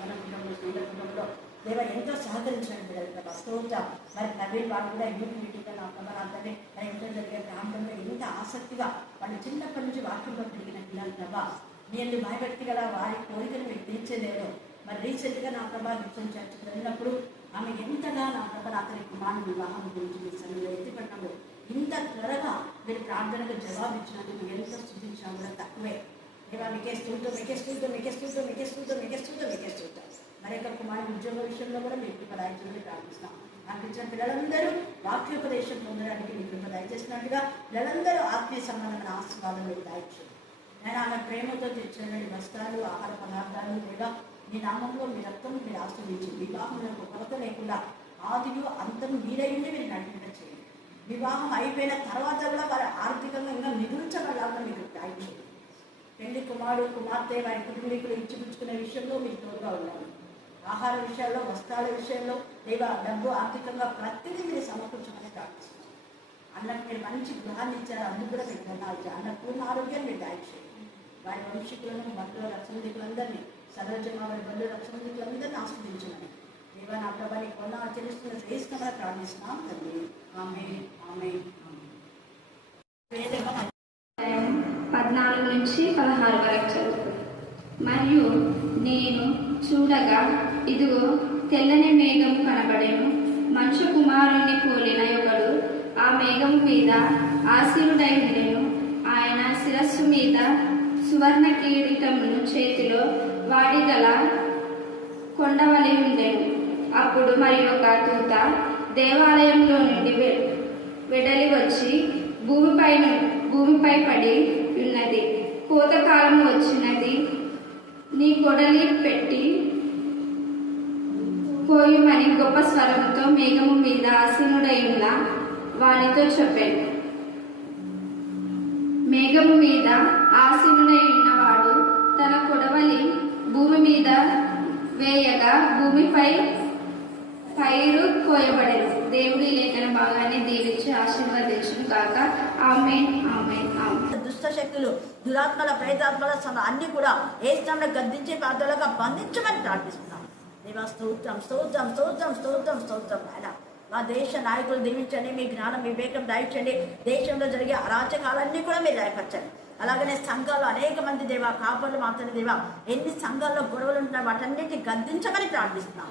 మన కుటుంబంలో స్త్రీల కుటుంబంలో దేవ ఎంతో సహకరించండి బిడ్డలు ప్రభా స్తోత్రం. మరి ప్రవీణ్ వాళ్ళు కూడా యూనిటీగా నా ప్రభా నా తండ్రి మరి ఎంతో జరిగే ప్రాంతంలో ఎంత ఆసక్తిగా వాళ్ళు చిన్నప్పటి నుంచి వాక్యంలో పెరిగిన పిల్లలు ప్రభా నేను భయభక్తి గల వారి కోరికలు మీరు తీర్చలేరు. మరి రీసెంట్గా నా ప్రభా రిసెంట్ చర్చకు వెళ్ళినప్పుడు ఆమె ఎంతగా నా ప్రభా అతని కుమారుని వివాహం గురించి మీ సన్నిధిలో ఎత్తిపడినప్పుడు ఇంత త్వరగా మీరు ప్రార్థనకు జవాబు ఇచ్చినందుకు ఎంత స్థుతించినా కూడా తక్కువే. దేవా మీకే స్తోత్రం, మీకే స్తోత్రం, మీకే స్తోత్రం, మీకే స్తోత్రం, మీకే స్తోత్రం, మీకే స్తోత్రం. మరొక కుమారుని ఉద్యోగ విషయంలో కూడా మీరు కృప దయచేసి ప్రార్థిస్తున్నాం. నాకు ఇచ్చిన పిల్లలందరూ వాక్యోపదేశం పొందడానికి మీరు కృప దయచేసినట్టుగా పిల్లలందరూ ఆత్మీయ సంబంధమైన ఆశీర్వాదం మీరు దయచేయండి. నేను ఆమె ప్రేమతో తెచ్చిన వస్త్రాలు ఆహార పదార్థాలు లేదా మీ నామంలో మీ రక్తం మీరు ఆశ్రయించి వివాహంలో కొరత లేకుండా ఆదిలో అంతం మీరైంది మీరు నడిపించ చేయండి. వివాహం అయిపోయిన తర్వాత కూడా వారు ఆర్థికంగా ఇంకా మిగుల్చగలాగా మీరు దయచేయండి. పెళ్లి కుమారుడు కుమార్తె వారి కుటుంబీకులు ఇచ్చిపుచ్చుకునే విషయంలో మీరు తోడుగా ఉండాలి. ఆహార విషయాల్లో వస్త్రాల విషయంలో లేదా డబ్బు ఆర్థికంగా ప్రతిదీ మీరు సమకూర్చమని ప్రార్థిస్తున్నారు. అన్నకు మీరు మంచి గృహాన్ని ఇచ్చారు, అందుకు కూడా మీరు ధనాలు అన్న పూర్ణ ఆరోగ్యాన్ని మీరు దయచేయండి. వారి వంశీకులను బంధువుల రక్షణికులందరినీ సరోజమ వారి బంధువుల రక్షణికులందరినీ ఆస్వాదించమని దేవా నా ప్రభాని కొన్న ఆచరిస్తున్న శ్రేష్టంగా ప్రార్థిస్తున్నాం తండ్రి. ఆమేన్, ఆమేన్. 14 నుంచి 16 వరకు చదువుతుంది. మరియు నేను చూడగా ఇదిగో తెల్లని మేఘము కనబడేను. మనుష్య కుమారుణ్ణి పోలిన ఒకడు ఆ మేఘము మీద ఆసీనుడై ఉండెను. ఆయన శిరస్సు మీద సువర్ణ కిరీటమును చేతిలో వాడిగల కొండవలి ఉండెను. అప్పుడు మరి ఒక దూత దేవాలయంలో నుండి వెడలి వచ్చి భూమిపై పడి ఉన్నది. కోతకాలము వచ్చినది, నీ కొడలి పెట్టి పోయుమని గొప్ప స్వరంతో మేఘము మీద ఆసీనుడై ఉన్న వానితో చెప్పాను. మేఘము మీద ఆసీనుడై ఉన్నవాడు తన కొడవలి భూమి మీద వేయగా భూమిపై పైరు కోయబడేది. దేవుడి లేఖన భాగాన్ని దీవించి ఆశీర్వదించును కాక. ఆమేన్, ఆమేన్, ఆమేన్. దుష్ట శక్తులు, దురాత్మల, ప్రేతాత్మల అన్ని కూడా ఏ స్థానంలో గద్దించే ప్రాంతాలుగా బంధించమని ప్రార్థిస్తున్నాం. దేవా స్తోత్రం, స్తోత్రం, స్తోత్రం, స్తోత్రం, స్తోత్రం. ఆయన మా దేశ నాయకులు దీవించండి, మీ జ్ఞానం వివేకం దయచండి. దేశంలో జరిగే అరాచకాలన్నీ కూడా మీరు దయపరచండి. అలాగనే సంఘాల్లో అనేక మంది దేవా కాపర్లు మాత్రమే దేవా ఎన్ని సంఘాల్లో గొడవలు ఉంటున్నా వాటన్నిటిని గద్దించమని ప్రార్థిస్తున్నాం.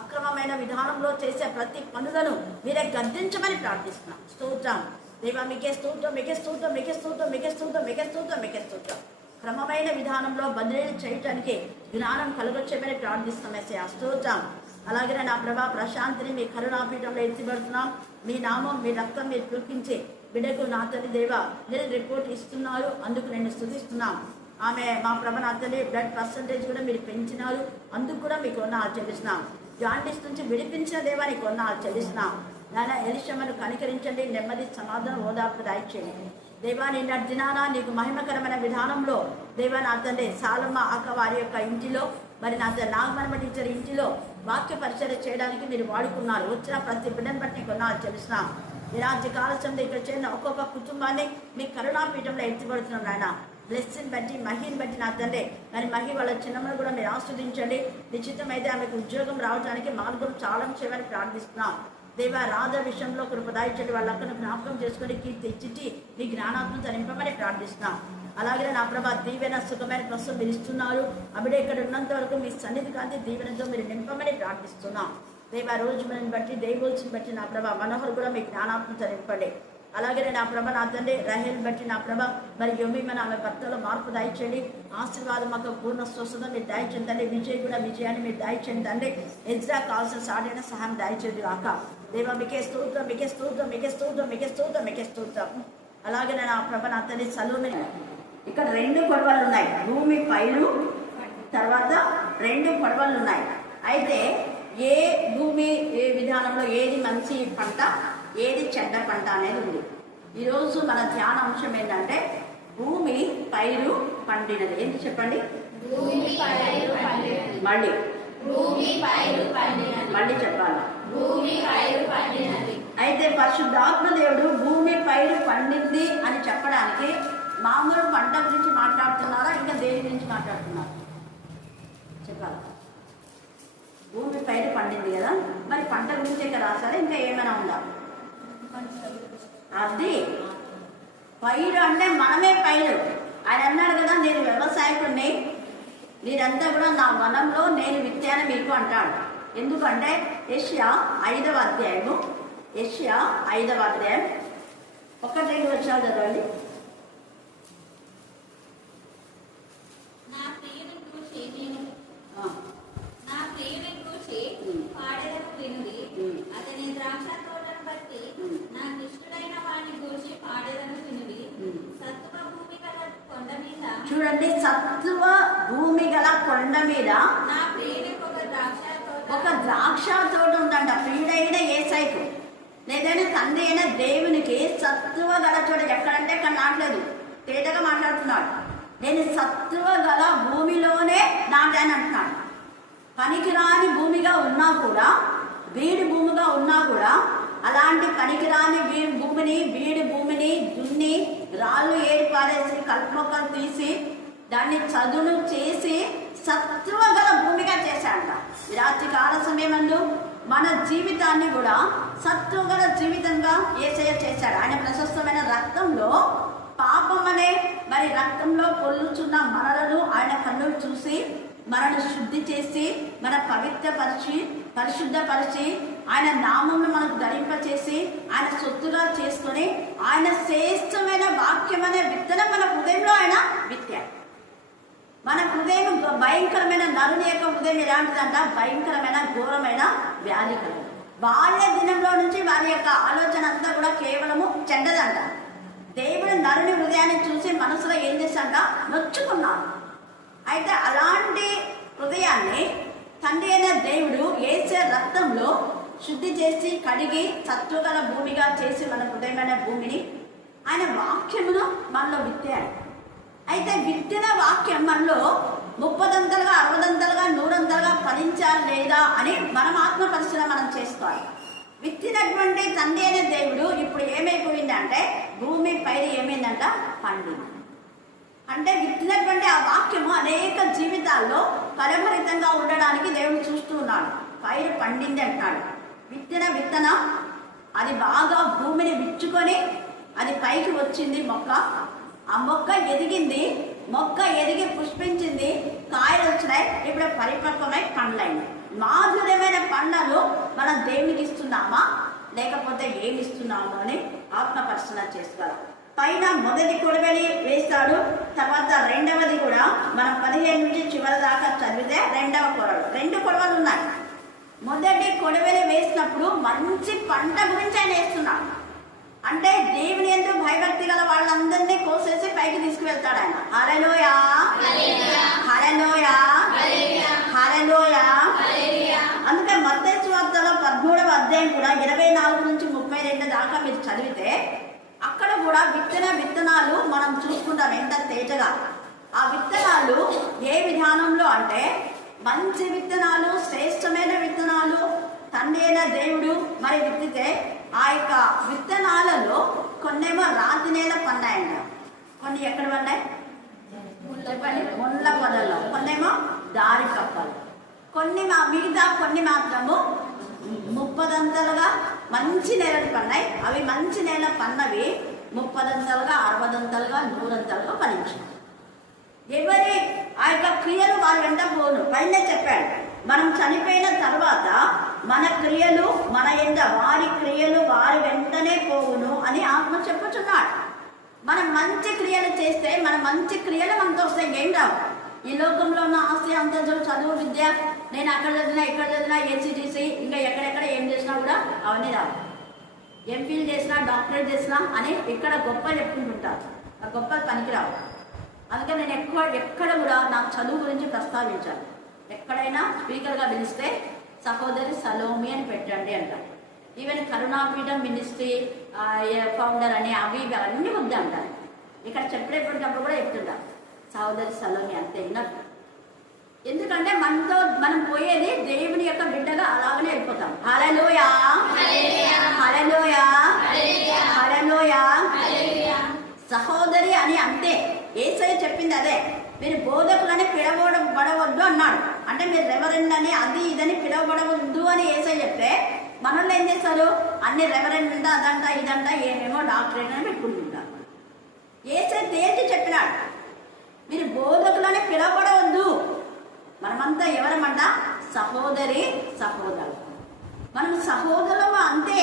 అక్రమమైన విధానంలో చేసే ప్రతి పనులను మీరే గద్దించమని ప్రార్థిస్తున్నాం. స్తోత్రం దేవా, మీకే స్తోత్రం, మీకే స్తోత్రం, మీకే స్తోత్రం, మీకే స్తోత్రం, మీకే స్తోత్రం, మీకే స్తోత్రం. క్రమమైన విధానంలో బదిలీలు చేయటానికి జ్ఞానం కలుగొచ్చేమని ప్రార్థిస్తున్నాం. స్తోత్రం. అలాగే నా ప్రభా ప్రశాంతిని మీ కరుణాపీఠంలో ఎత్తిపడుతున్నాం. మీ నామం, మీ రక్తం మీరు చూపించి బిడ్డకు నా తల్లి దేవా మీరు రిపోర్ట్ ఇస్తున్నారు, అందుకు నేను స్తుతిస్తున్నాం. ఆమె మా ప్రభ నా తల్లి బ్లడ్ పర్సంటేజ్ కూడా మీరు పెంచినారు, అందుకు కూడా మీకు చెల్లిస్తున్నాం. జాండీస్ నుంచి విడిపించిన దేవా నీకు చెల్లిస్తున్నాం. నాయన ఎలిషమ్మను కనికరించండి, నెమ్మది సమాధానం ఓదార్పు దయచేయండి. దేవా నిన్న దినాన నీకు మహిమకరమైన విధానంలో దేవా నా తండ్రి సాలమ్మ అక్క వారి యొక్క ఇంటిలో మరి నా తండ్రి నాగమణి టీచర్ ఇంటిలో వాక్య పరిచర్య చేయడానికి మీరు వాడుకున్నారు. వచ్చిన ప్రతి బిడ్డను బట్టి నీకు చెల్లిస్తున్నాం. ఈ రాజ్య కాలశంలో ఇక్కడ చేరిన ఒక్కొక్క కుటుంబాన్ని మీ కరుణాపీఠంలో ఎత్తిపడుతున్నాం. నాయన బ్లెస్సింగ్ బట్టి మహిని బట్టి నా తండ్రి మరి మహి వాళ్ళ చిన్నమ్మను కూడా మీరు ఆస్వాదించండి. నిశ్చితమైతే ఆమెకు ఉద్యోగం రావడానికి మార్గం చాలా చేయమని ప్రార్థిస్తున్నాం. దేవా రాధ విషయంలో కృపదాయించండి, వాళ్ళ అక్కను జ్ఞాపకం చేసుకొని కీర్తి చిట్టి మీ జ్ఞానాత్మత నింపమని ప్రార్థిస్తున్నాం. అలాగే నా ప్రభా దీవెన సుఖమైన ప్రస్తుతం మీరు ఇస్తున్నారు. అప్పుడే ఇక్కడ ఉన్నంత వరకు మీ సన్నిధి కాంతి దీవెనతో మీరు నింపమని ప్రార్థిస్తున్నాం. దేవా రోజు మనని బట్టి దైవోల్సిని బట్టి నా ప్రభా మనోహర్ కూడా మీ జ్ఞానాత్మత నింపండి. అలాగే నా ప్రభ నా తండ్రి రహేల్ బట్టి నా ప్రభ మరి యొమ్మిమన ఆమె భర్తలో మార్పు దయచేయండి. ఆశీర్వాదం మాకు పూర్ణ స్వస్థత మీరు దయచేయండి తండ్రి. విజయ్ కూడా విజయాన్ని మీరు దయచేయండి తండ్రి. ఎజ్రా కావాల్సిన సాటైన సహాయం దయచేది కాక. దేవా మీకే స్తోత్రం, మీకే స్తోత్రం, మీకే స్తోత్రం, మీకే స్తోత్రం, మీకే స్తోత్రం. అలాగే నా ప్రభ నా తండ్రి సలోమి ఇక్కడ 2 కొడవళ్ళు ఉన్నాయి. భూమి పైరు తర్వాత 2 కొడవళ్ళు ఉన్నాయి. అయితే ఏ భూమి ఏ విధానంలో ఏది మంచి పంట ఏది చెడ్డ పంట అనేది ఉంది. ఈరోజు మన ధ్యాన అంశం ఏంటంటే భూమి పైరు పండినది. ఏంటి చెప్పండి? మళ్ళీ మళ్ళీ చెప్పాలి. అయితే పరిశుద్ధాత్మ దేవుడు భూమి పైరు పండింది అని చెప్పడానికి మామూలు పంట గురించి మాట్లాడుతున్నారా ఇంకా దేని గురించి మాట్లాడుతున్నారు చెప్పాలి? భూమి పైరు పండింది కదా, మరి పంట గురించి ఇంకా రాశారా, ఇంకా ఏమైనా ఉందా? అది పైరు అంటే మనమే పైరు. ఆయన అన్నాడు కదా, నేను వ్యవసాయకుడిని, మీరంతా కూడా నా వనంలో నేను విత్తాను మీకు అంటాడు. ఎందుకంటే యెషయా 5వ అధ్యాయము, యెషయా 5వ అధ్యాయం 1-2 వచనాలు చదవండి. నా ప్రియుని గూర్చి పాడేదను వినుడి, అతని ద్రాక్ష తోటను బట్టి నాకు ఇష్టడైన వాడిని గూర్చి పాడేదను వినుడి. సత్తువ భూమి గల కొండ మీద, చూడండి, సత్తువ భూమి గల కొండ మీద నా ప్రియునికి ఒక ద్రాక్ష తోట ఉందంట. ప్రియుడైన యేసయ్యకు లేదంటే తండ్రి అయిన దేవునికి సత్తువ గల చోట ఎక్కడంటే అక్కడ నాటలేదు. తేటగా మాట్లాడుతున్నాడు. నేను సత్తువ గల భూమిలోనే నాటాను అంటున్నాడు. పనికిరాని భూమిగా ఉన్నా కూడా, బీడి భూమిగా ఉన్నా కూడా, అలాంటి పనికిరాని బీడి భూమిని దున్ని రాళ్ళు ఏరి పారేసి కలుపుమొక్కలు తీసి దాన్ని చదును చేసి సత్తువ గల భూమిగా చేశాడంట. ఈ రాత్రి కాల సమయమందు మన జీవితాన్ని కూడా సత్తువ గల జీవితంగా యేసయ్య చేశాడు. ఆయన ప్రశస్తమైన రక్తంలో పాపం అనే మరి రక్తంలో పొల్లుచున్న మనలను ఆయన కన్నులు చూసి మనను శుద్ధి చేసి మన పరిశుద్ధపరిచి ఆయన నామమును మనకు ధరింపచేసి ఆయన సొత్తుగా చేసుకొని ఆయన శ్రేష్టమైన వాక్యం అనే విత్తనం మన హృదయంలో ఆయన విత్తాడు. మన హృదయం భయంకరమైన నరుని యొక్క హృదయం ఎలాంటిదంట? భయంకరమైన ఘోరమైన వ్యాధి కలదు. బాల్య దినంలో నుంచి వారి యొక్క ఆలోచన అంతా కూడా కేవలము చెడ్డదంట. దేవుడు నరుని హృదయాన్ని చూసి మనసులో ఏం చేశాడంట? నొచ్చుకున్నాడు. అయితే అలాంటి హృదయాన్ని తండ్రి అయిన దేవుడు యేసే రక్తంలో శుద్ధి చేసి కడిగి సత్వగల భూమిగా చేసి మన హృదయమైన భూమిని ఆయన వాక్యమును మనలో విత్తాడు. అయితే విత్తిన వాక్యం మనలో 30దంతలుగా 60దంతలుగా 100దంతలుగా ఫలించాలి లేదా అని మనం ఆత్మ పరిశీలన మనం చేసుకోవాలి. విత్తినటువంటి తండ్రి అయిన దేవుడు ఇప్పుడు ఏమైపోయిందంటే భూమి పైన ఏమైందంట? పండింది. అంటే విత్తినటువంటి ఆ వాక్యము అనేక జీవితాల్లో ఫలభరితంగా ఉండడానికి దేవుడు చూస్తూ ఉన్నాడు. పైరు పండింది అంటున్నాడు. విత్తిన విత్తనం అది బాగా భూమిని విచ్చుకొని అది పైకి వచ్చింది మొక్క. ఆ మొక్క ఎదిగింది, మొక్క ఎదిగి పుష్పించింది, కాయలు వచ్చినాయి, ఇప్పుడు పరిపక్వమై పండ్లైంది. మాధుర్యమైన పండ్లను మనం దేవునికి ఇస్తున్నామా లేకపోతే ఏమి ఇస్తున్నాము అని ఆత్మ పరిశీలన చేసుకోవాలి. పైన మొదటి కొడవలి వేస్తాడు, తర్వాత రెండవది కూడా మనం 15 నుంచి చివరి దాకా చదివితే రెండవ కొడవలు, 2 కొడవలు ఉన్నాయి. మొదటి కొడవలి వేసినప్పుడు మంచి పంట గురించి ఆయన వేస్తున్నాడు. అంటే దేవుని యందు భయభక్తి గల వాళ్ళందరినీ కోసేసి పైకి తీసుకువెళ్తాడు ఆయన. హల్లెలూయా, హల్లెలూయా, హల్లెలూయా. అందుకే మత్తయి సువార్తలో 13వ అధ్యాయం కూడా 24 నుంచి 32 దాకా మీరు చదివితే అక్కడ కూడా విత్తనాలు మనం చూసుకుంటాం ఎంత తేటగా. ఆ విత్తనాలు ఏ విధానంలో అంటే మంచి విత్తనాలు, శ్రేష్టమైన విత్తనాలు తండ్రి అయిన దేవుడు మరి విత్తితే ఆ యొక్క విత్తనాలలో కొన్నేమో రాతి నేల పన్నాయంట, కొన్ని ఎక్కడ పన్నాయి చెప్పండి? ముళ్ళ పొదల్లో, కొన్నేమో దారి కప్పలు, మిగతా కొన్ని మాత్రము 30దంతలుగా మంచి నేలలు పన్నాయి. అవి మంచి నేల పన్నవి 30దంతలుగా 60దంతలుగా 100దంతలుగా ఫలించాయి. ఎవరి ఆ యొక్క క్రియలు వారి వెంట పోను. పైన చెప్పాడు, మనం చనిపోయిన తర్వాత మన క్రియలు మన ఎంట, వారి క్రియలు వారి వెంటనే పోవును అని ఆత్మ చెప్పుచున్నాడు. మనం మంచి క్రియలు చేస్తే మన మంచి క్రియలు మనతో వస్తాయి, ఏం రావు. ఈ లోకంలో ఉన్న ఆస్తి అంతా చదువు విద్య, నేను అక్కడ చదివినా ఇక్కడ చదివినా ఏసీటీసీ ఇంకా ఎక్కడెక్కడ ఏం చేసినా కూడా అవన్నీ రావు. ఎంఫిల్ చేసినా డాక్టరేట్ చేసినా అని ఇక్కడ గొప్ప చెప్పుకుంటుంటారు, ఆ గొప్పలు పనికిరావు. అందుకే నేను ఎక్కడ కూడా నాకు చదువు గురించి ప్రస్తావించాను. ఎక్కడైనా స్పీకర్గా పిలిస్తే సహోదరి సలోమి అని పెట్టండి అంటారు. ఈవెన్ కరుణాపీఠం మినిస్ట్రీ ఫౌండర్ అని అవి అన్నీ వద్దు అంటారు. ఇక్కడ చెప్పేటప్పుడు కూడా చెప్తుంటారు సహోదరి సలోమి అంతే వినరు. ఎందుకంటే మనం పోయేది దేవుని యొక్క బిడ్డగా అలాగనే వెళ్ళిపోతాం. హల్లెలూయా, హల్లెలూయా, హల్లెలూయా. సహోదరి అని అంతే. యేసయ్య చెప్పింది అదే, మీరు బోధకులని పిలవబడవద్దు అన్నాడు. అంటే మీరు రెవరెండ్ అని అది ఇదని పిలువబడవద్దు అని యేసయ్య చెప్తే మనల్ని ఏం చేస్తారు, అన్ని రెవరెండ్ ఉందా అదంట ఇదంట ఏమేమో డాక్టరేట్ అని పెట్టుకుంటుంటారు. యేసయ్య తేల్చి చెప్పినాడు, మీరు బోధకులని పిలవబడవద్దు. మనమంతా ఎవరమంట, సహోదరి సహోదరులు. మనం సహోదరులు అంతే.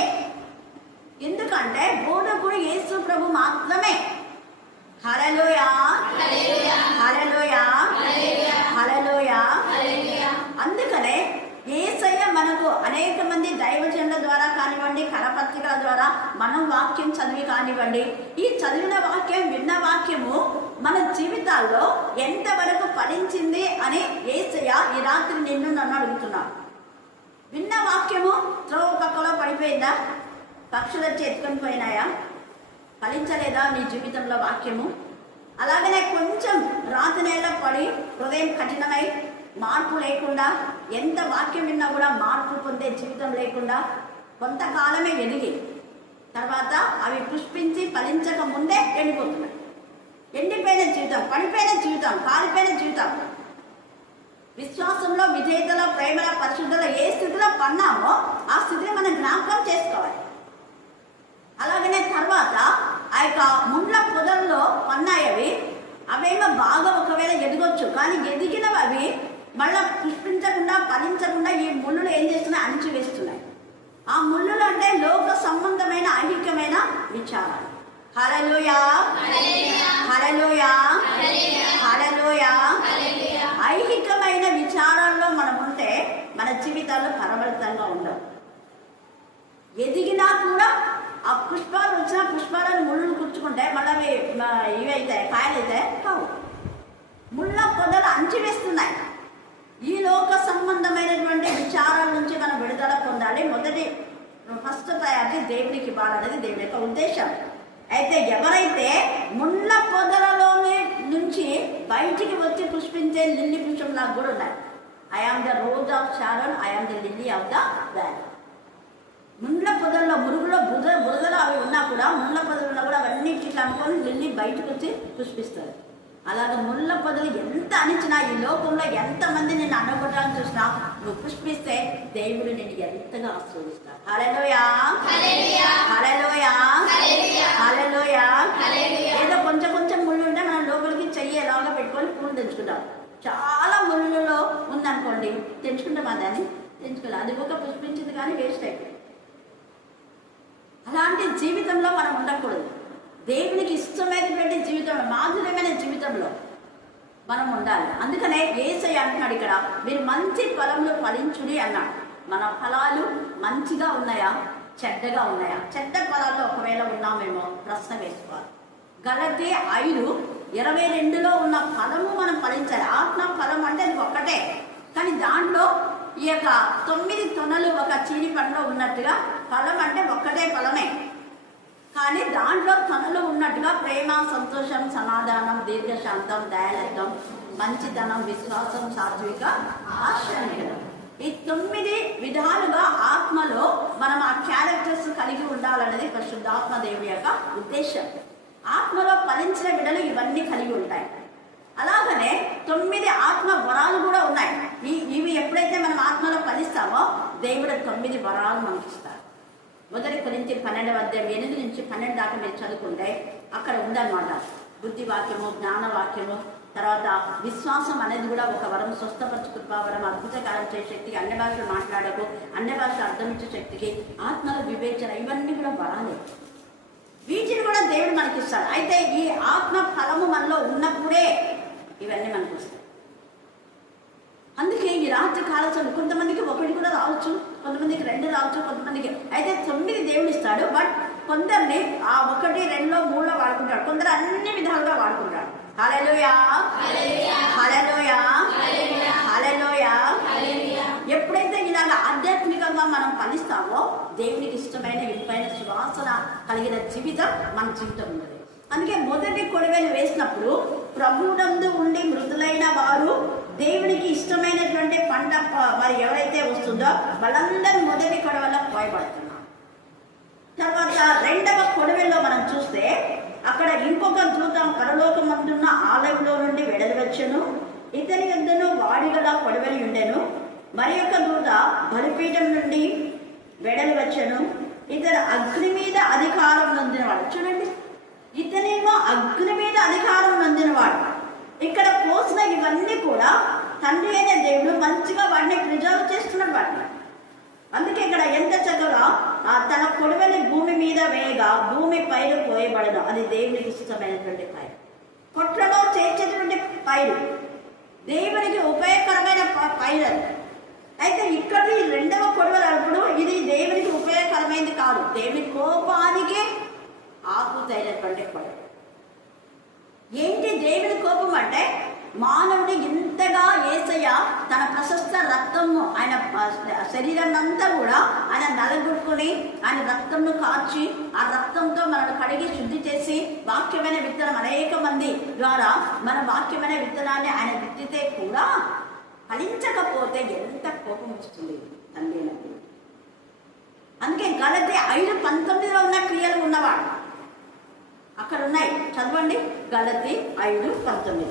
ఎందుకంటే బోధకుడు యేసు ప్రభు మాత్రమే. హల్లెలూయా, హల్లెలూయా, హల్లెలూయా. అందుకనే యేసయ్య మనకు అనేక మంది దైవజనుల ద్వారా కానివ్వండి, కరపత్రికల ద్వారా మనం వాక్యం చదివి కానివ్వండి, ఈ చదివిన వాక్యం విన్న వాక్యము మన జీవితాల్లో ఎంతవరకు ఫలించింది అని యేసయ్య ఈ రాత్రి నిన్ను నన్ను అడుగుతున్నాడు. విన్న వాక్యము త్రోవ పక్కలో పడిపోయిందా, పక్షులు వచ్చి ఎత్తుకొని పోయినాయా, ఫలించలేదా నీ జీవితంలో వాక్యము? అలాగనే కొంచెం రాతి నేల పడి హృదయం కఠినమై మార్పు లేకుండా, ఎంత వాక్యం విన్నా కూడా మార్పు పొందే జీవితం లేకుండా కొంతకాలమే ఎదిగి తర్వాత అవి పుష్పించి ఫలించక ముందే ఎండిపోతున్నాయి. ఎండిపోయిన జీవితం, పడిపోయిన జీవితం, కాలిపోయిన జీవితం. విశ్వాసంలో, విధేయతలో, ప్రేమలో, పరిశుద్ధలో ఏ స్థితిలో పన్నామో ఆ స్థితిని మనం జ్ఞాపకం చేసుకోవాలి. అలాగనే తర్వాత ఆ యొక్క ముండ్ల పొదల్లో పన్నాయవి, అవేమో బాగా ఒకవేళ ఎదగొచ్చు, కానీ ఎదిగినవి అవి మళ్ళా పుష్పించకుండా ఫలించకుండా ఈ ముళ్ళులు ఏం చేస్తున్నాయి, అణిచివేస్తున్నాయి. ఆ ముళ్ళులు అంటే లోక సంబంధమైన ఐహికమైన విచారాలు. హల్లెలూయా, హల్లెలూయా, హల్లెలూయా. ఐహికమైన విచారాల్లో మనం ఉంటే మన జీవితాలు ఫలవంతంగా ఉండవు. ఎదిగినా కూడా ఆ పుష్పాలు వచ్చిన పుష్పాలను ముళ్ళు గుచ్చుకుంటే మళ్ళీ ఇవైతే కాయలైతే కావు. ముళ్ళ పొదలు అంచివేస్తున్నాయి. ఈ లోక సంబంధమైనటువంటి విచారాల నుంచి మనం విడుదల పొందాలి. ఫస్ట్ తయారీ దేవునికి ఇవ్వాలనేది దేవుని యొక్క ఉద్దేశం. అయితే ఎవరైతే ముళ్ళ పొదలలోనే నుంచి బయటికి వచ్చి పుష్పించే లిల్లీ పుష్పంలాగా కూడా ఉన్నాయి. I am the rose of Sharon, I am the lily of the valley. ముండ్ల పొదల్లో మురుగులో బురదలో అవి ఉన్నా కూడా ముళ్ళ పొదల్లో కూడా అవన్నీ ఇట్లా అనుకొని లిల్లీ బయటకు వచ్చి పుష్పిస్తారు. అలాగే ముళ్ళ పొదలు ఎంత అణిచినా, ఈ లోకంలో ఎంతమంది నిన్ను అనగొట్టాలని చూసినా నువ్వు పుష్పిస్తే దేవుడు నిన్ను ఎంతగా ఆశీర్వదిస్తాడు. హల్లెలూయా, హల్లెలూయా, హల్లెలూయా. ఏదో కొంచెం కొంచెం ముళ్ళు ఉంటే మనం లోపలికి చెయ్యి ఎలాగా పెట్టుకొని పూలు తెంచుకుంటాం. చాలా ముళ్ళలో ఉందనుకోండి, తెంచుకుంటాం, దాన్ని తెంచుకోవాలి. అది ఒక పుష్పించింది కానీ వేస్ట్ అయిపోయింది. అలాంటి జీవితంలో మనం ఉండకూడదు. దేవునికి ఇష్టమైనటువంటి జీవితం, మాధుర్యమైన జీవితంలో మనం ఉండాలి. అందుకనే యేసయ్య అంటున్నాడు ఇక్కడ, మీరు మంచి ఫలములు ఫలించుడి అన్నాడు. మన ఫలాలు మంచిగా ఉన్నాయా, చెడ్డగా ఉన్నాయా? చెడ్డ ఫలాల్లో ఒకవేళ ఉన్నామేమో ప్రశ్న వేసుకోవాలి. గలతీ 5:22 ఉన్న ఫలము మనం ఫలించాలి. ఆత్మ ఫలం అంటే అది ఒక్కటే, కానీ దాంట్లో ఈ యొక్క 9 తొనలు ఒక చీని పండులో ఉన్నట్టుగా ఫలం అంటే ఒక్కటే ఫలమే, కానీ దాంట్లో తనలు ఉన్నట్టుగా ప్రేమ, సంతోషం, సమాధానం, దీర్ఘశాంతం, దయాలత్వం, మంచితనం, విశ్వాసం, సాత్విక, ఆశ్చర్యం. ఈ 9 విధాలుగా ఆత్మలో మనం ఆ క్యారెక్టర్స్ కలిగి ఉండాలన్నది పరిశుద్ధాత్మ దేవుని యొక్క ఉద్దేశం. ఆత్మలో ఫలించిన బిడ్డలు ఇవన్నీ కలిగి ఉంటాయి. అలాగనే 9 ఆత్మ వరాలు కూడా ఉన్నాయి. ఇవి ఎప్పుడైతే మనం ఆత్మలో ఫలిస్తామో దేవుడు 9 వరాలు మనకి ఇస్తారు. 1 కొరింథీ 12:8-12 దాకా మీరు చదువుకుంటే అక్కడ ఉందన్నమాట. బుద్ధి వాక్యము, జ్ఞాన వాక్యము, తర్వాత విశ్వాసం అనేది కూడా ఒక వరం, స్వస్థపరచు కృపావరం, అద్భుతకారం చేసే శక్తికి, అన్య భాషలు మాట్లాడకు, అన్య భాషలు అర్థం ఇచ్చే శక్తికి, ఆత్మల వివేచన, ఇవన్నీ కూడా వరాలే. వీటిని కూడా దేవుడు మనకి ఇస్తాడు. అయితే ఈ ఆత్మ ఫలము మనలో ఉన్నప్పుడే ఇవన్నీ మనకు వస్తాయి. అందుకే ఈ రాత్రి కాలచండి కొంతమందికి 1 కూడా రావచ్చు, కొంతమందికి 2 రావచ్చు, కొంతమందికి అయితే 9 దేవుడు ఇస్తాడు. బట్ కొందరిని ఆ 1, 2, 3 వాడుకుంటాడు, కొందరు అన్ని విధాలుగా వాడుకుంటాడు. హల్లెలూయా, హల్లెలూయా, హల్లెలూయా. ఎప్పుడైతే ఇలాగ ఆధ్యాత్మికంగా మనం ఫలిస్తామో దేవునికి ఇష్టమైన విలువైన సువాసన కలిగిన జీవితం మన జీవితం ఉన్నది. అందుకే మొదటి కొడవలి వేసినప్పుడు ప్రభువునందు ఉండి మృతులైన వారు దేవునికి ఇష్టమైనటువంటి పంట మరి ఎవరైతే వస్తుందో వాళ్ళందరూ మొదటి కొడవల్లో పోయబడుతున్నారు. తర్వాత 2వ కొడవలిలో మనం చూస్తే అక్కడ ఇంకొక దూత పరలోకమందున్న ఆలయంలో నుండి వెడలి వచ్చెను. ఇతని యొద్దను వాడిగల కొడవలి ఉండెను. మరి యొక్క దూత బలిపీఠం నుండి వెడలి వచ్చెను. ఇతడు అగ్ని మీద అధికారం నొందినవాడు. చూడండి, ఇతనేమో అగ్ని మీద అధికారం నొందినవాడు. ఇక్కడ పోసిన ఇవన్నీ కూడా తండ్రి అయిన దేవుడు మంచిగా వాటిని ప్రిజర్వ్ చేస్తున్నాడు వాటిని. అందుకే ఇక్కడ ఎంత చక్కగా తన కొడవలి భూమి మీద వేయగా భూమి పైరు పోయబడను. అది దేవునికి ఇష్టమైనటువంటి పైరు, కొట్లలో చేర్చేటువంటి పైరు, దేవునికి ఉపయోగకరమైన పైరు. అయితే ఇక్కడ రెండవ కొడవలి అప్పుడు ఇది దేవునికి ఉపయోగకరమైనది కాదు, దేవుని కోపానికి ఆకుతైనటువంటి కొడవలి. ఏంటి దేవుని కోపం అంటే, మానవుడి ఇంతగా యేసయ్య తన ప్రశస్త రక్తము ఆయన శరీరం అంతా కూడా ఆయన నలగొట్టుకుని ఆయన రక్తంను కార్చి ఆ రక్తంతో మనల్ని కడిగి శుద్ధి చేసి వాక్యమైన విత్తనం అనేక మంది ద్వారా మన వాక్యమైన విత్తనాన్ని ఆయన విత్తితే కూడా ఫలించకపోతే ఎంత కోపం వస్తుంది తండ్రి. అందుకే గలతీ 5:19 ఉన్న క్రియలు ఉన్నవాడు అక్కడ ఉన్నాయి. చదవండి, గలతీ 5:19.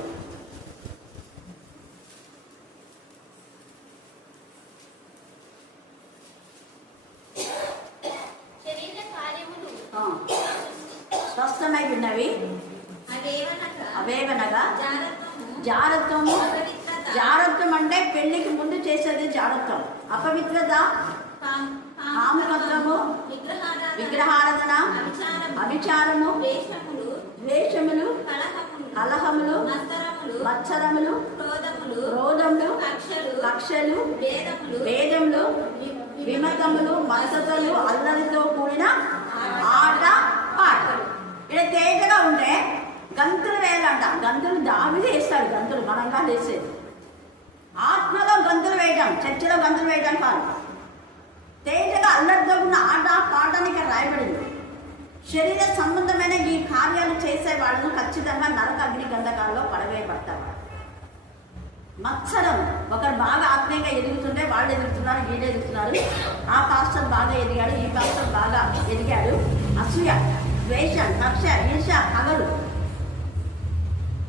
స్పష్టమై ఉన్నవి అవేవనగా జారత్వము. జారత్వం అంటే పెళ్లికి ముందు చేసేది జారత్వం. అపవిత్రత, కామకత్వము, విగ్రహారాధన, అభిచారము, ద్వేషములు, కలహములు, మత్సరములు, క్రోధములు, కక్షలు, భేదములు, విమతములు, మసతలు, అల్లరితో కూడిన ఆట పాటలు. ఇక్కడ తేజగా ఉంటే గంతులు వేయాలంట. గంతులు దావిదే వేస్తాడు, గంతులు మనంగా వేసేది. ఆత్మలో గంతులు వేయటం, చర్చలో గంతులు వేయటం కాదు. తేజగా అల్లరితో ఉన్న ఆట పాటానికి రాయబడింది. శరీర సంబంధమైన ఈ కార్యాలు చేసే వాళ్ళను ఖచ్చితంగా నరక అగ్ని గంధకాల్లో పడవేయబడతారు. మత్సరం, ఒకరు బాగా ఆత్మీయంగా ఎదుగుతుంటే వాళ్ళు ఎదుగుతున్నారు, వీళ్ళు ఎదుగుతున్నారు. ఆ పాస్టర్ బాగా ఎదిగాడు, ఈ పాస్టర్ బాగా ఎదిగాడు. అసూయ, ద్వేషం, కక్ష, ఈర్ష, పగలు.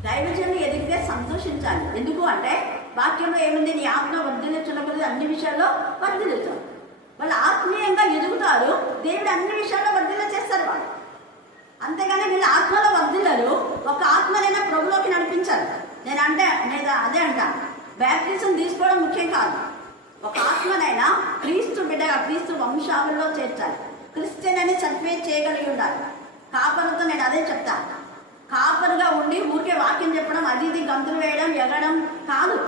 దైవజనులు ఎదిగితే సంతోషించాలి. ఎందుకు అంటే వాక్యంలో ఏముంది, నీ ఆత్మ వర్ధిల్లుచున్నప్పుడు అన్ని విషయాల్లో వర్ధిల్లుతారు. వాళ్ళు ఆత్మీయంగా ఎదుగుతారు, దేవుడు అన్ని విషయాల్లో వర్ధిల్ల చేస్తారు వాళ్ళు. అంతేగాని వీళ్ళ ఆత్మలో వర్ధిల్లరు. ఒక ఆత్మనైనా ప్రభులోకి నడిపించాలి. నేను అదే అంట, బ్యాప్టిజం తీసుకోవడం ముఖ్యం కాదు. ఒక ఆత్మనైనా క్రీస్తు బిడ్డగా, క్రీస్తు వంశావళిలో చేర్చాలి. క్రిస్టియన్ అని సర్టిఫికేట్ చేయగలిగి ఉండాలి. కాపరుతో నేను అదే చెప్తాను. కాపరుగా ఉండి ఊరికే వాక్యం చెప్పడం, అది ఇది గంతులు వేయడం, ఎగడం కాదు.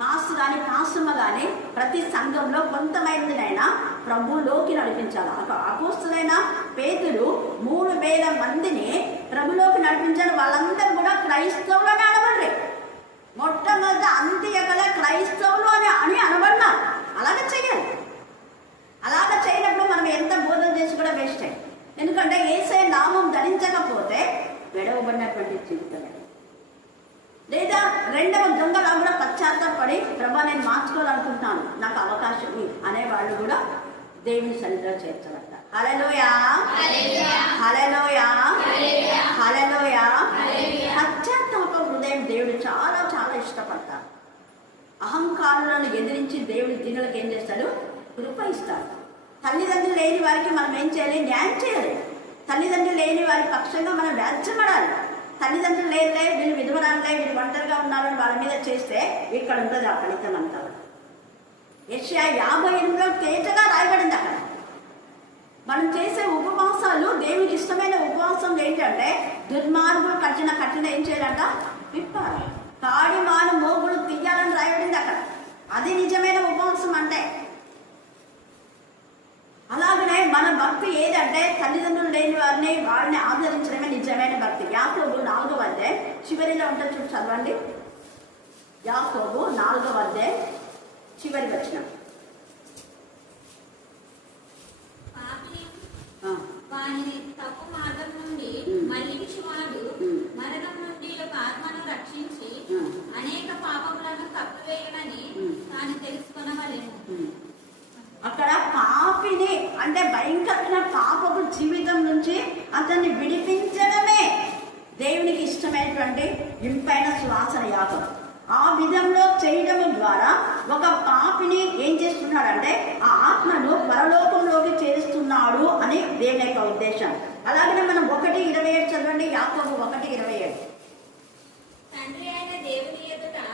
పాస్టర్ కానీ పాస్టమ్మ కానీ ప్రతి సంఘంలో కొంతమందినైనా ప్రభులోకి నడిపించాలి. అపోస్తులైన పేతురు 3,000 మందిని ప్రభులోకి నడిపించాడు. వాళ్ళందరూ కూడా క్రైస్తవులని అనబడరే. మొట్టమొదట అంత్యకల క్రైస్తవులు అని అనబడినారు. అలాగే చేయాలి. అలాగ చేయనప్పుడు మనం ఎంత బోధన చేసి కూడా వేస్ట్ అయ్యి. ఎందుకంటే యేసయ్య నామం ధరించకపోతే విడవబడినటువంటి జీవితమే. లేదా రెండవ దొంగలా కూడా పశ్చాత్తాపడి ప్రభా నేను మార్చుకోవాలనుకుంటున్నాను, నాకు అవకాశం అనేవాళ్ళు కూడా దేవుని సన్నిధిలో చేర్చబడతారు. హల్లెలూయా, హల్లెలూయా, హల్లెలూయా. పశ్చాత్తాప హృదయం దేవుడు చాలా చాలా ఇష్టపడతారు. అహంకారులను ఎదిరించి దేవుడి దీనులకు ఏం చేస్తాడు? కృప ఇస్తాడు. తల్లిదండ్రులు లేని వారికి మనం ఏం చేయాలి? న్యాయం చేయాలి. తల్లిదండ్రులు లేని వారి పక్షంగా మనం వ్యాజ్యపడాలి. తల్లిదండ్రులు లేదులే, వీళ్ళు విధవరాలే, వీళ్ళు ఒంటరిగా ఉన్నారని వాళ్ళ మీద చేస్తే ఇక్కడ ఉంటుంది ఆ ఫలితం అంతా. యెషయా 58లో తేజగా రాయబడింది అక్కడ. మనం చేసే ఉపవాసాలు దేవునికి ఇష్టమైన ఉపవాసం ఏంటంటే, దుర్మార్గులు కట్టిన ఏం చేయాలంట? విప్పాలి. కాడిమాను మోగులు తీయాలని రాయబడింది అక్కడ. అది నిజమైన ఉపవాసం అంటే. అలాగనే మన భక్తి ఏదంటే తల్లిదండ్రులు లేని వారిని వారిని ఆదరించడమే నిజమైన భక్తి. యాకోబు 4వ అధ్యాయం చివరిలో ఉంటుంది, చూసి చదవండి. యాకోబు 4వ అధ్యాయం చివరి వచనం. వాని తప్పు మార్గం నుండి మళ్ళించువాడు మరణం నుండి ఒక ఆత్మను రక్షించి అనేక పాపములను కప్పివేయడని తాను తెలుసుకొనవలెను. అక్కడ పాపిని అంటే భయంకరమైన పాపపు జీవితం నుంచి అతన్ని విడిపించడమే దేవునికి ఇష్టమైనటువంటి ఇంపైన సువాసన యాగం. ఆ విధంలో చేయడం ద్వారా ఒక పాపిని ఏం చేస్తున్నాడంటే ఆ ఆత్మను పరలోకంలోకి చేరుస్తున్నాడు అని దేవుని యొక్క ఉద్దేశం. అలాగనే మనం 1:27 చదవండి. యాకోబు 1:27.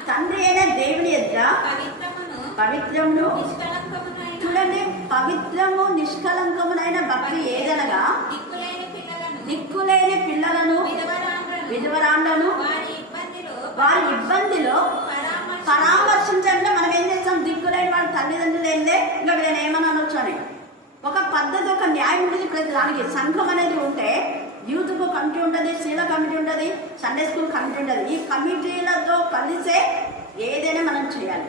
తండ్రి అయిన దేవుని ఎదుట పవిత్రమును చూడండి, పవిత్రము నిష్కలంకమునైన భక్తి ఏదనగా దిక్కులేని పిల్లలను విధవరాండ్లను వారి ఇబ్బందిలో పరామర్శించడంలో మనం ఏం చేస్తాం? దిక్కులేని వాళ్ళ తల్లిదండ్రులు ఏందే ఇంకా వీళ్ళని ఏమని అనొచ్చు అని ఒక పద్ధతి, ఒక న్యాయం ఉంటుంది ప్రతి దానికి. సంఘం అనేది ఉంటే యూత్కు కమిటీ ఉంటుంది, శీల కమిటీ ఉంటుంది, సండే స్కూల్ కమిటీ ఉంటుంది. ఈ కమిటీలతో కలిసే ఏదైనా మనం చేయాలి.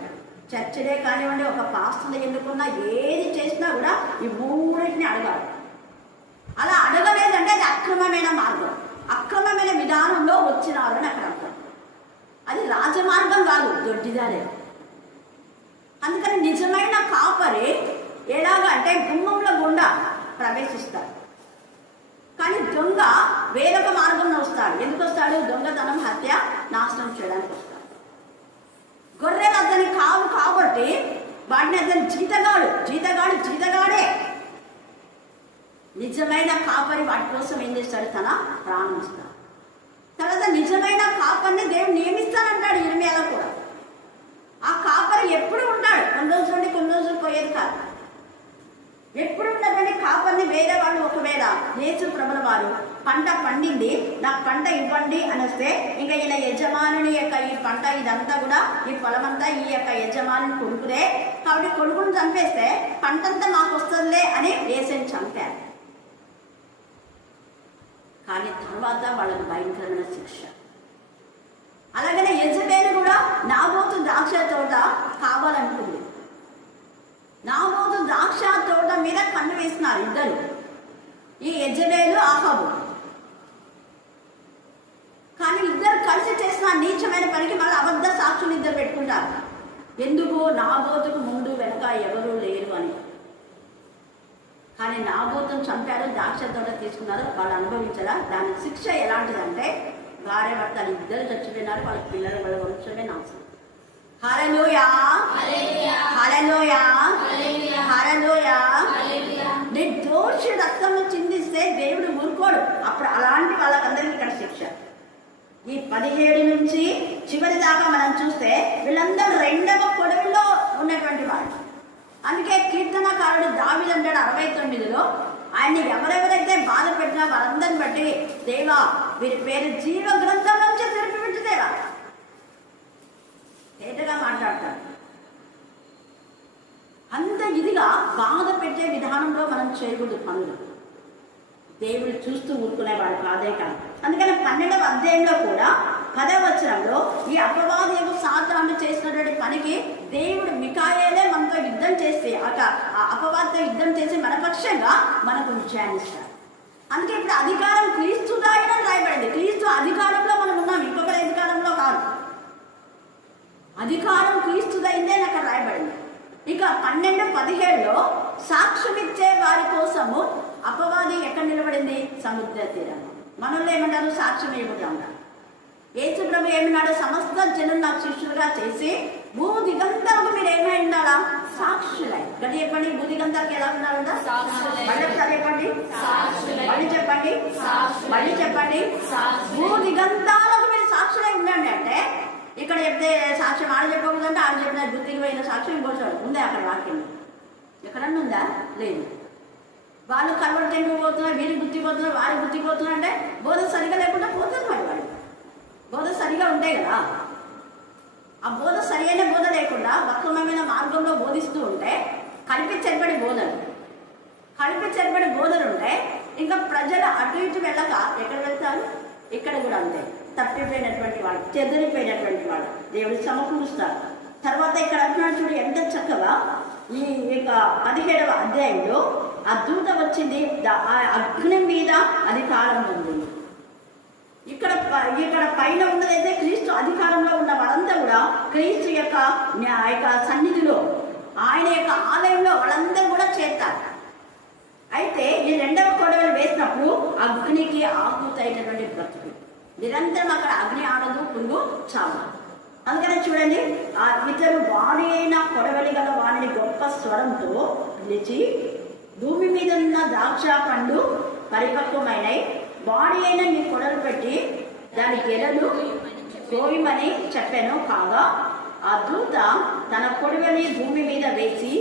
చర్చలే కానివ్వండి, ఒక పాస్టర్ని ఎన్నుకున్నా, ఏది చేసినా కూడా ఈ మూడింటిని అడగాలి. అలా అడగలేదంటే అది అక్రమమైన మార్గం, అక్రమమైన విధానంలో వచ్చినారు అని అక్కడ అర్థం. అది రాజమార్గం కాదు, దొడ్డిదారే. అందుకని నిజమైన కాపరి ఎలాగంటే గుమ్మంలో గుండా ప్రవేశిస్తాడు, కానీ దొంగ వేరొక మార్గంలో వస్తాడు. ఎందుకు వస్తాడు? దొంగతనం, హత్య, నాశనం చేయడానికి వస్తాడు. గొర్రెలు అతని కావు కాబట్టి వాటిని అతని జీతగాడే. నిజమైన కాపరి వాటి కోసం ఏం చేస్తాడు? తన ప్రాణం ఇస్తాడు. తర్వాత నిజమైన కాపరిని దేవుడు నియమిస్తానంటాడు ఇర్మియాలో కూడా. ఆ కాపరి ఎప్పుడు ఉంటాడు, కొన్ని రోజులు ఉండి కొన్ని రోజులు పోయేది కాదు. ఎప్పుడు ఉన్నటువంటి కాపరిని వేరే వాళ్ళు ఒకవేళ యేసు ప్రభుల వారు పంట పండింది, నాకు పంట ఇవ్వండి అని వస్తే ఇంకా ఈయన యజమానుని యొక్క ఈ పంట ఇదంతా కూడా ఈ పొలమంతా ఈ యొక్క యజమానుని కొడుకులే కాబట్టి కొడుకుని చంపేస్తే పంటంతా మాకు వస్తుందిలే అని యేసుని చంపారు. కానీ తర్వాత వాళ్ళకు భయంకరమైన శిక్ష. అలాగనే యెజబెలు కూడా నాబోతు ద్రాక్ష తోట కావాలనుకుంది. నాబోతు ద్రాక్ష తోట మీద కన్ను వేసినారు ఇద్దరు, ఈ యెజబెలు, అహాబు. కానీ ఇద్దరు కలిసి చేసిన నీచమైన పనికి వాళ్ళు అబద్ధ సాక్షులు ఇద్దరు పెట్టుకుంటారు. ఎందుకు? నాబోతుకు ముందు వెనక ఎవరూ లేరు అని. కానీ నాబోతును చంపారు, ద్రాక్ష తోట తీసుకున్నారు, వాళ్ళు అనుభవించారా? దాని శిక్ష ఎలాంటిదంటే భార్య భర్తలు ఇద్దరు చచ్చిపోయినారు, వాళ్ళ పిల్లలు వాళ్ళ వంశమే నాశనం. హల్లెలూయా, హల్లెలూయా, హల్లెలూయా. నిర్దోషి రక్తము చిందిస్తే దేవుడు ఊరుకోడు. అప్పుడు అలాంటి వాళ్ళకందరికీ ఇక్కడ శిక్ష. ఈ 17 నుంచి చివరి దాకా మనం చూస్తే వీళ్ళందరూ 2వ కొడవలిలో ఉన్నటువంటి వాళ్ళు. అందుకే కీర్తనకారుడు దావీదు అంటాడు 69లో, ఆయన్ని ఎవరెవరైతే బాధ పెట్టినా వాళ్ళందరిని బట్టి దేవా వీరి పేరు జీవ గ్రంథం నుంచి తెరిపిపెట్టు దేవా. తేటగా మాట్లాడతాడు. అంత ఇదిగా బాధ పెట్టే విధానంలో మనం చేయకూడదు పనులు. దేవుడు చూస్తూ ఊరుకునేవాడు కాదే కాదు. అందుకని 12వ అధ్యాయంలో కూడా 10వ వచనంలో ఈ అపవాది సాతాను చేసినటువంటి పనికి దేవుడు మికాయేలే మనతో యుద్ధం చేసి ఆ అపవాదితో యుద్ధం చేసి మన పక్షంగా మనకు విజయాన్ని ఇస్తాడు. అందుకే ఇప్పుడు అధికారం క్రీస్తుదాయని రాయబడింది. క్రీస్తు అధికారంలో మనం ఉన్నాం, ఇంకొకరి అధికారంలో కాదు. అధికారం క్రీస్తుదైందే అక్కడ రాయబడింది. ఇక 12:17లో సాక్ష్యమిచ్చే వారి కోసము అపవాది ఎక్కడ నిలబడింది? సముద్ర తీరంలో. మనల్ని ఏమంటారు? సాక్ష్యం ఇవ్వకుండా ఉంటారు. యేసు ప్రభు ఏమన్నాడు? సమస్త జనం నాకు శిష్యులుగా చేసి భూదిగంతాలకు మీరు ఏమై ఉండాలా? సాక్షులై. గడి చెప్పండి, భూదిగంతాలకు ఎలా ఉండాలంట? మళ్ళీ చెప్పండి, మళ్ళీ చెప్పండి, మళ్ళీ చెప్పండి. భూదిగంతాలకు మీరు సాక్షులై ఉండండి అంటే ఇక్కడ చెప్తే సాక్ష్యం ఆడ చెప్పకూడదంటే ఆడ చెప్పిన గుర్తికి పోయిన సాక్ష్యం ఇంకోసాడు ఉందే అక్కడ వాక్యం ఎక్కడన్నా ఉందా? లేదు. వాళ్ళు కలవడికి ఎందుకు పోతున్నారు, వీరికి గుర్తిపోతున్నారు, వారికి గుర్తిపోతున్నారు అంటే బోధ సరిగా లేకుండా పోతుంది. మరి వాళ్ళు బోధ సరిగా ఉంటాయి కదా. ఆ బోధ సరి అయిన బోధ లేకుండా వక్రమైన మార్గంలో బోధిస్తూ ఉంటే కల్పించబడి బోధలు ఉంటే ఇంకా ప్రజలు అటు ఇటు వెళ్ళక ఎక్కడ వెళ్తారు? ఇక్కడ కూడా అంతే. తప్పిపోయినటువంటి వాళ్ళు, చెదిరిపోయినటువంటి వాళ్ళు దేవుడు సమకూరుస్తారు. తర్వాత ఇక్కడ అంటున్నాడు చూడు ఎంత చక్కగా. ఈ యొక్క 17వ అధ్యాయంలో ఆ దూత వచ్చింది, ఆ అగ్ని మీద అధికారం ఉంది. ఇక్కడ పైన ఉన్నదైతే క్రీస్తు అధికారంలో ఉన్న వాళ్ళంతా కూడా క్రీస్తు యొక్క సన్నిధిలో, ఆయన యొక్క ఆలయంలో వాళ్ళందరూ కూడా చేస్తారు. అయితే ఈ 2వ కొడవలి వేసినప్పుడు అగ్నికి ఆకుతైనటువంటి బ్రతుకు. నిరంతరం అక్కడ అగ్ని ఆడదు, పురుగు చావదు. అందుకని చూడండి, ఆ ఇతరు వాణి అయిన కొడవలి గల వాణిని గొప్ప స్వరంతో పిలిచి, భూమి మీద ఉన్న ద్రాక్ష పండు పరిపక్వమైనవి, వాణి అయిన నీ కొడలు పెట్టి దాని గెలలు కోయమని చెప్పాను. కాగా ఆ దూత తన కొడవలి భూమి మీద వేసి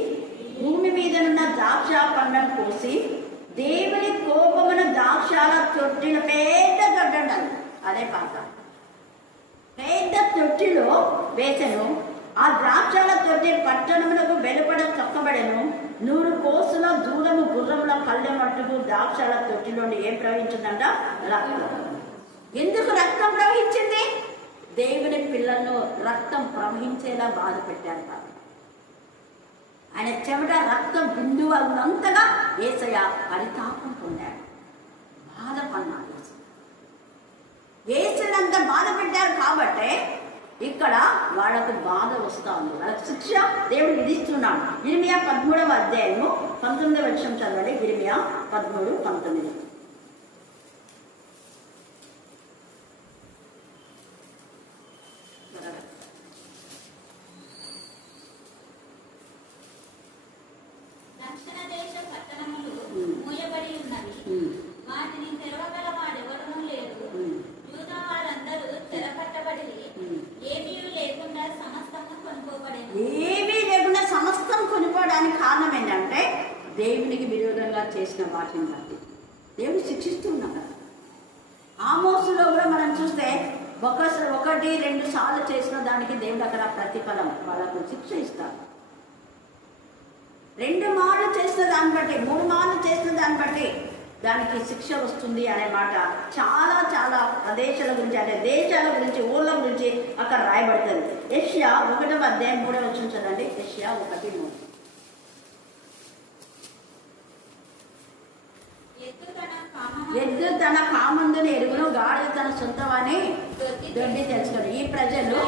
భూమి మీదనున్న ద్రాక్ష పండును కోసి దేవుని కోపమున ద్రాక్షాల తొట్టిలో, పెద్ద తొట్టి అంటారు, అదే పాట, పెద్ద తొట్టిలో వేసెను. ఆ ద్రాక్షాల తొట్టి పట్టణములకు వెలుపడ తొక్కబడెను. 100 కోసుల దూరము గుర్రముల కళ్ళె మట్టుకు ద్రాక్షాల తొట్టిలోని ఏం ప్రవహించిందంట? రక్తం. ఎందుకు రక్తం ప్రవహించింది? దేవుని పిల్లలను రక్తం ప్రవహించేలా బాధ పెట్టారు కాబట్టి. ఆయన చెమట రక్తం బిందువులంతగా యేసయ్య పరితాపం పొందాడు, బాధపడ్డాడు. యేసయ్యనంత బాధ పెట్టారు కాబట్టి ఇక్కడ వాళ్ళకు బాధ వస్తూ ఉంది, వాళ్ళకి శిక్ష దేవుడు విధిస్తున్నాడు. ఇర్మియా 13వ అధ్యాయము 19వ వచనం చదవండి. ఇర్మియా 13:19. దక్షిణ దేశ పట్టణములు మూయబడి ఉన్నవి, వాటిని తెరవగల వాడెవడనూ లేడు. యూదా వారందరూ చెరపట్టబడి ఏమీ లేకుండా సమస్తము కొనుక్కోబడింది. ఏమీ లేకుండా సమస్తం కొనుక్కోవడానికి కారణం ఏంటంటే దేవునికి విరోధంగా చేసిన వాటిని బట్టి దేవుడు శిక్షిస్తున్నాడు. ఆమోసులో కూడా మనం చూస్తే 1-2 సార్లు చేసిన దానికి దేవుడు అక్కడ ప్రతిఫలం వాళ్ళకు శిక్ష ఇస్తాడు. 2 మార్లు చేసిన దాన్ని బట్టి, 3 మార్లు చేసిన దాన్ని బట్టి దానికి శిక్ష వస్తుంది అనే మాట చాలా చాలా ప్రదేశాల గురించి, అంటే దేశాల గురించి, ఊళ్ళ గురించి అక్కడ రాయబడుతుంది. యెషయా 1వ అధ్యాయం 3వ వచనం చదవండి. యెషయా 1:3. ఎద్దు తన కామందుని ఎరుగును, గాడిద తన సొంతమని దొడ్డి తెలుసుకొని. ఈ ప్రజలు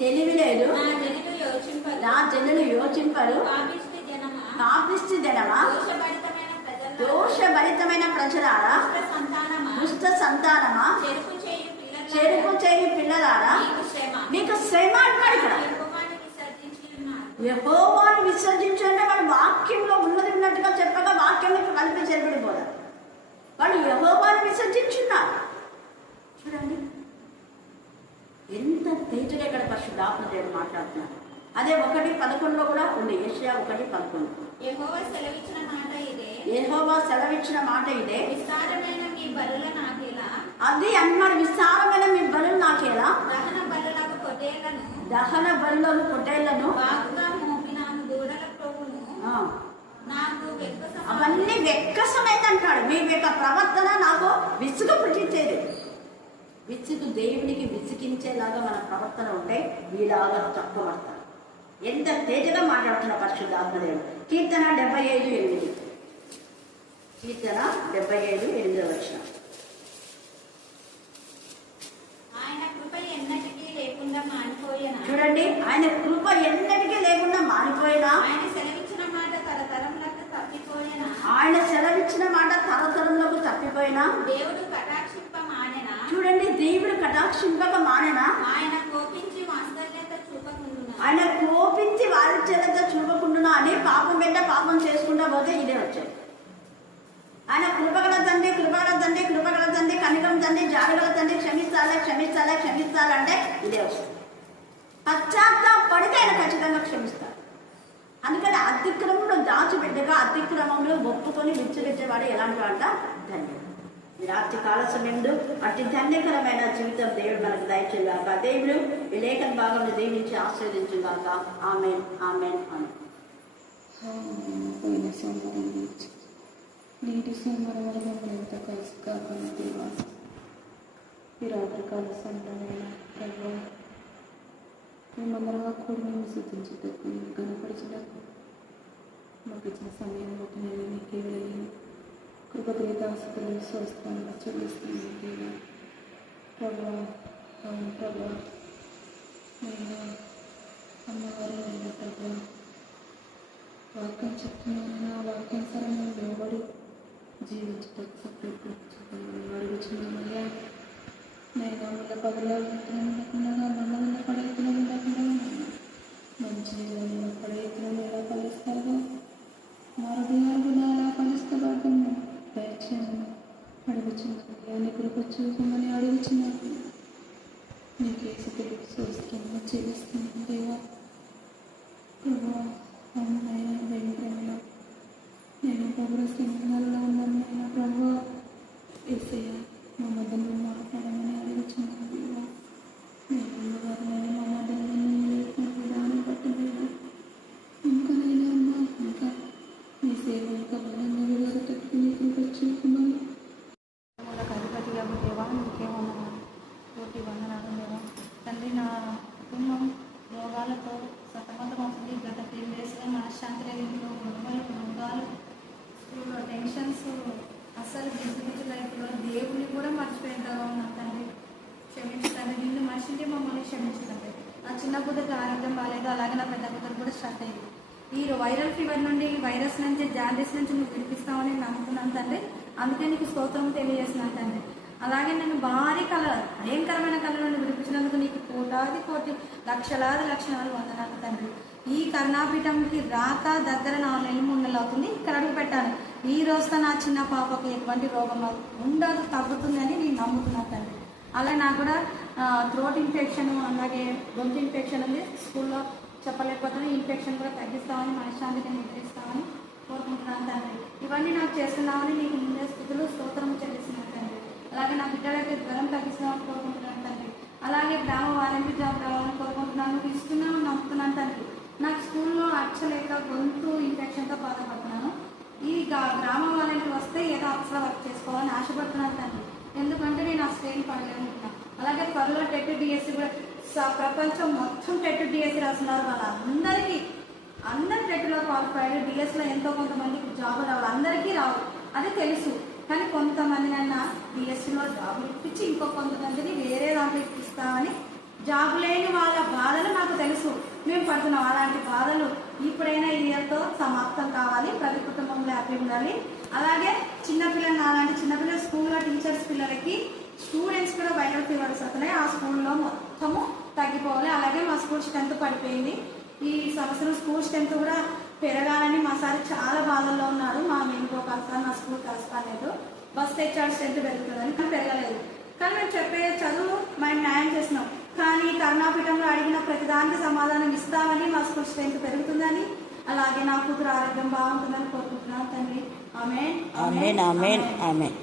తెలివి లేదు, నా జనులు యోచింపరు, పాపిష్టి జనమా, దోషభరితమైన ప్రజలారా, దుష్ట సంతానమా, చెరుపు చేయు పిల్లలారా, మీకు శ్రమ అంటున్నాడు ఇక్కడ. యెహోవాను విసర్జించంటే వాడు వాక్యంలో ఉన్నది ఉన్నట్టుగా చెప్పగా వాక్యంలో కలిపి చెరిపిడిపోతారు. వాళ్ళు యెహోవాను విసర్జించున్నారు. చూడండి ఎంత తేజగా ఇక్కడ పరిశుద్ధాత్మ దేవుడు మాట్లాడుతున్నారు. అదే 1:11 కూడా ఉంది. యెషయా 1:11. యెహోవా సెలవిచ్చిన మాట ఇదే, యెహోవా సెలవిచ్చిన మాట ఇదే, విస్తారమైన మీ బలుల నాకేలా, అది అన్నాడు, విస్తారమైన మీ బలులు నాకేలా, దహన బలులకు పొట్టేళ్లను, దహన బలులను పొట్టేళ్లను, బాగుగా మోపిన దూడల కొవ్వును నాకు అవన్నీ వెక్కసమైంది అంటాడు. మీ యొక్క ప్రవర్తన నాకు విసుగు పుట్టించేది. విసుగు దేవునికి విసిగించేలాగా మన ప్రవర్తన ఉంటే మీలాగా తక్కువడతారు. ఎంత తేజగా మాట్లాడుతున్న పరిశుద్ధాత్మదేవుడు. కీర్తన 75:8. కీర్తన 75:8 వచనం. ఆయన కృప ఎన్నటికీ లేకుండా మానిపోయినా, చూడండి, ఆయన కృప ఎన్నటికీ లేకుండా మానిపోయినా, ఆయన సెలవిచ్చిన మాట తరతరములకు తప్పిపోయినా, ఆయన సెలవిచ్చిన మాట తరతరములకు తప్పిపోయినా, దేవుడు కటాక్షింప మానెనా, చూడండి దేవుడు కటాక్షింపక మానెనా, ఆయన కోపించి వాత్సల్యత చూపకుండునా, ఆయన కోపించి వాత్సల్యత చూపకుండునా అని పాపం వెంట పాపం చేసుకుంటా పోతే ఇదే వచ్చాయి. ఆయన కృపగల తండ్రి, కృపగల తండ్రి, కృపగల తండ్రి, కనికం తండ్రి, జాలిగల తండ్రి, క్షమిస్తాలంటే ఇదే వస్తుంది. పశ్చాత్తాపడితే ఆయన ఖచ్చితంగా క్షమిస్తారు. అందుకని అతిక్రమంలో దాచిపెట్టగా అతిక్రమంలో ఒప్పుకొని విడిచిపెట్టేవాడు ఎలాంటి వాడ ధన్యుడు. ఈ రాత్రి కాల సమయంలో అతి ధన్యకరమైన జీవితం దేవుడు మనకు దయచేయగాక. దేవుడు ఈ లేఖన భాగంలో దీవించి ఆశీర్వదించుగాక. ఆమేన్, ఆమేన్, ఆమేన్. పోయిన సోమవారం నుంచి నేటి సోమవారం వరకు ఎంత కలిసి కాకుండా దేవా, ఈ రాత్రికాల సమయమైన ప్రభు మేమందరంగా కూడా మేము శుద్ధించేటప్పుడు, గణపరిచేటప్పుడు మాకు ఇచ్చిన సమయం బట్టి నేను నీకే వెళ్ళి కృపగ్రీతాసులు స్వస్థానంగా చెల్లిస్తున్నాను దేవా. ప్రభు అవును ప్రభు, నేను అమ్మవారి అయిన ప్రభు వాక్యం చెప్తున్నాను. ఆ వాక్యం సరే మేము లోబడి జీవించటం అడుగుచున్నామయ్యా. నేను మీద పగలకుండా బండ మీద పడేతున్న ఉండకుండా మంచి నీళ్ళ పడేతున్న ఎలా కలుస్తారో మా హృదయాలు కూడా అలా కలుస్తబడ్డాము. దయచేయండి అడుగుచున్నాను అని కృపచూపమని అడుగుచున్నాను. నీకు ఏసు తెలుగు సూస్త్రంగా చెల్లిస్తున్నాను దేవా. ప్రభా అమ్మాయిన భయంకరమైన నేను ప్రభుత్వ సింహాలలో ఉన్నాను. నేను ప్రభు ఏసయ్య మా మధ్యలో మాట్లాడమని అడుగుచున్నాను దేవా. నేను వారినైనా మా మధ్యలో విధానం పట్టలేదు. ఇంకా నేను అమ్మా ఇంకా మీ సేవ ఇంకా బలంగా వివరటకు నీ కృప చూపుమని అధిపతి దేవా. నీకేమన్నా కోటి వందనాలు దేవా. తండ్రి నా కుటుంబం రోగాలతో సతమతం అవుతుంది. గత 10 డేస్గా మనశ్శాంతి లేదు. ఇంట్లో రోగాలు స్కూల్లో టెన్షన్స్ అస్సలు బిజీ లైఫ్లో దేవుని కూడా మర్చిపోయేంతగా ఉన్నాను తండ్రి. క్షమించండి. నిన్ను మనిషింటే మమ్మల్ని క్షమించండి. నా చిన్న కూతురికి ఆరోగ్యం బాగాలేదు, అలాగే నా పెద్ద కూతురు కూడా స్టార్ట్ అయింది. ఈ వైరల్ ఫీవర్ నుండి, వైరస్ నుంచి, జాండీస్ నుంచి నువ్వు వినిపిస్తావని నమ్ముతున్నాను తండ్రి. అందుకే నీకు స్తోత్రం తెలియజేస్తున్నాను తండ్రి. అలాగే నేను భారీ భయంకరమైన కళ నుండి వినిపించినందుకు నీకు కోటి లక్షలాది వందనాలు తండ్రి. ఈ కరుణాపీఠంకి రాక దగ్గర 4 నెలలు 3 నెలలు అవుతుంది. ఇక్కడ అడుగు పెట్టాను. ఈ రోజుతో నా చిన్న పాపకు ఎటువంటి రోగం ఉండదు, తగ్గుతుందని నేను నమ్ముతున్నాను తండ్రి. అలాగే నాకు కూడా థ్రోట్ ఇన్ఫెక్షన్, అలాగే గొంతు ఇన్ఫెక్షన్ ఉంది. స్కూల్లో చెప్పలేకపోతే ఇన్ఫెక్షన్ కూడా తగ్గిస్తామని, మనశ్శాంతిని నిద్రిస్తామని కోరుకుంటున్నాను తండ్రి. ఇవన్నీ నాకు చేస్తున్నామని నీకు ముందే స్థితులు స్తోత్రం చెల్లిస్తున్నాను తండ్రి. అలాగే నా బిడ్డలకి జ్వరం తగ్గిస్తున్నామని కోరుకుంటున్నాను తండ్రి. అలాగే గ్రామ వాలంటీర్ జాబ్ రావాలని కోరుకుంటున్నాను. నువ్వు ఇస్తున్నావు నమ్ముతున్నాను తండ్రి. నాకు స్కూల్లో అక్షలేక గొంతు ఇన్ఫెక్షన్తో బాధపడుతున్నాను. ఈ గ్రామ వాలంటీర్ వస్తే ఏదో అక్షర వర్క్ చేసుకోవాలని ఆశపడుతున్నాను తండ్రి. ఎందుకంటే నేను ఆ స్టేజ్ పడలేనుకుంటున్నాను. అలాగే త్వరలో టెట్ డిఎస్సి కూడా ప్రపంచం మొత్తం టెట్ డిఎస్సి రాస్తున్నారు. అందరి టెట్లో క్వాలిఫైడ్, డిఎస్లో ఎంతో కొంతమందికి జాబ్ రావాలి, అందరికీ రావు అది తెలుసు. కానీ కొంతమంది నన్ను డిఎస్సిలో జాబులు ఇప్పించి ఇంకో కొంతమందిని వేరే దాంట్లో ఇప్పిస్తామని జాబ్ లేని వాళ్ళ బాధలు నాకు తెలుసు. మేము పడుతున్నాం అలాంటి బాధలు. ఇప్పుడైనా ఈ ఇయర్తో సమాప్తం కావాలి. ప్రతి కుటుంబంలో హ్యాపీ ఉండాలి. అలాగే చిన్నపిల్లలు, అలాంటి చిన్నపిల్లలు స్కూల్లో టీచర్స్ పిల్లలకి స్టూడెంట్స్ కూడా వైరల్ ఫీవర్స్ అవుతున్నాయి. ఆ స్కూల్లో మొత్తము తగ్గిపోవాలి. అలాగే మా స్కూల్ స్ట్రెంత్ పడిపోయింది. ఈ సంవత్సరం స్కూల్ స్ట్రెంత్ కూడా పెరగాలని మా సార్ చాలా బాధల్లో ఉన్నారు. మా మెయిన్కో కలిసి నా స్కూల్ కలుసుకోలేదు. బస్ తెచ్చాడు స్ట్రెంత్ పెరుగుతుందని, కానీ పెరగలేదు. కానీ మేము చెప్పే చదువు మేము న్యాయం చేస్తున్నాం. కానీ కరుణాపీఠంలో అడిగిన ప్రతిదానికి సమాధానం ఇస్తామని, మా స్కూల్ స్ట్రెంత్ పెరుగుతుందని, అలాగే నా కూతురు ఆరోగ్యం బాగుంటుందని కోరుకుంటున్నాను తండ్రి. ఆమేన్.